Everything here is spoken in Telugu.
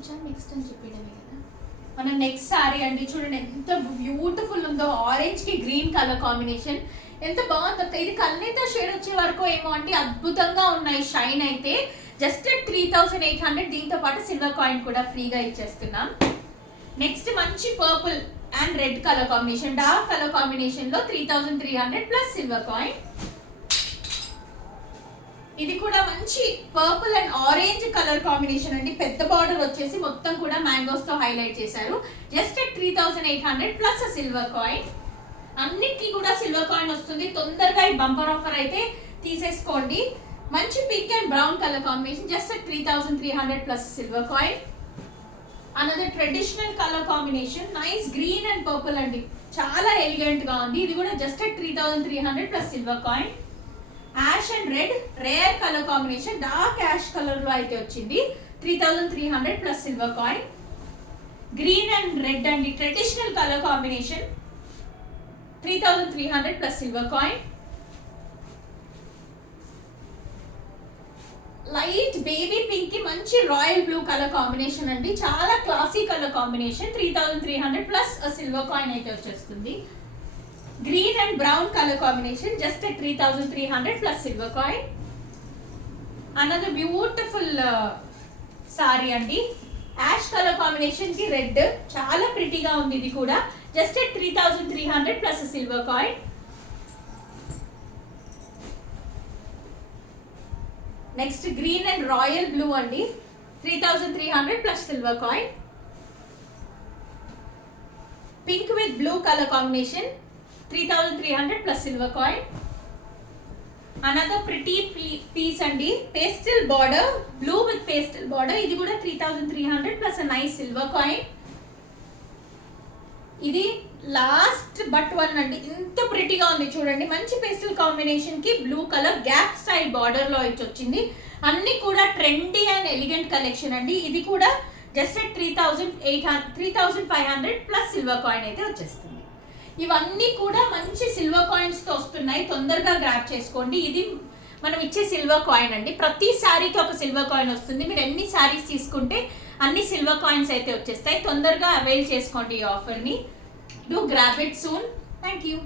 చూపించాను నెక్స్ట్ అని చెప్పడమే కదా. మనం నెక్స్ట్ సారీ అండి చూడండి ఎంత బ్యూటిఫుల్ ఉందో. ఆరెంజ్కి గ్రీన్ కలర్ కాంబినేషన్ ఎంత బాగుందో. ఇది కల్నేత షేడ్ వచ్చే వరకు ఏమో అంటే అద్భుతంగా ఉన్నాయి. షైన్ అయితే just three thousand eight hundred దీంతో పాటు సిల్వర్ కాయిన్ కూడా ఫ్రీగా ఇచ్చేస్తున్నాం. నెక్స్ట్ మంచి purple and red colour combination dark colour కాంబినేషన్లో three thousand three hundred plus silver coin ఇది కూడా మంచి purple and orange colour combination అండి. పెద్ద బార్డర్ వచ్చేసి మొత్తం కూడా మ్యాంగోస్తో హైలైట్ చేశారు. Just three thousand eight hundred plus silver coin అన్నిటికీ కూడా సిల్వర్ కాయిన్ వస్తుంది. తొందరగా ఈ బంపర్ ఆఫర్ అయితే తీసేసుకోండి. మంచి pink and brown colour combination just three thousand three hundred plus silver coin another traditional colour combination nice green and purple అండి. చాలా ఎలిగెంట్గా ఉంది. ఇది కూడా just three thousand three hundred plus silver coin ash and red rare colour combination dark ash కలర్లో అయితే వచ్చింది. Three thousand three hundred plus silver coin. Green and red అండి traditional colour combination. Three thousand three hundred plus silver coin. Light baby పింక్కి మంచి రాయల్ బ్లూ కలర్ కాంబినేషన్ అండి. చాలా classy colour combination. Three thousand three hundred plus silver coin అయితే వచ్చేస్తుంది. Green and brown colour combination just three thousand three hundred plus silver coin another beautiful sari అండి. యాష్ కలర్ కాంబినేషన్కి రెడ్ చాలా ప్రిటీగా ఉంది ఇది కూడా. Just three thousand three hundred plus silver coin next green and royal blue అండి. Three thousand three hundred plus silver coin pink with blue colour combination three thousand three hundred plus silver coin. Another pretty piece అండి. Pastel border blue with pastel border ఇది కూడా three thousand three hundred plus nice silver coin ఇది లాస్ట్ బట్ వన్ అండి. ఇంత ప్రిటీగా ఉంది చూడండి. మంచి పేస్టల్ కాంబినేషన్కి బ్లూ కలర్ గ్యాప్ స్టైల్ బార్డర్లో ఇచ్చి వచ్చింది. అన్ని కూడా ట్రెండీ అండ్ ఎలిగెంట్ కలెక్షన్ అండి. ఇది కూడా just three thousand eight hundred three thousand five hundred plus silver coin అయితే వచ్చేస్తుంది. ఇవన్నీ కూడా మంచి సిల్వర్ కాయిన్స్తో వస్తున్నాయి. తొందరగా గ్రాప్ చేసుకోండి. ఇది మనం ఇచ్చే సిల్వర్ కాయిన్ అండి. ప్రతి శారీకి ఒక సిల్వర్ కాయిన్ వస్తుంది. మీరు ఎన్ని శారీస్ తీసుకుంటే అన్ని సిల్వర్ కాయిన్స్ అయితే వచ్చేస్తాయి. తొందరగా అవైల్ చేసుకోండి ఈ ఆఫర్ని do grab it soon thank you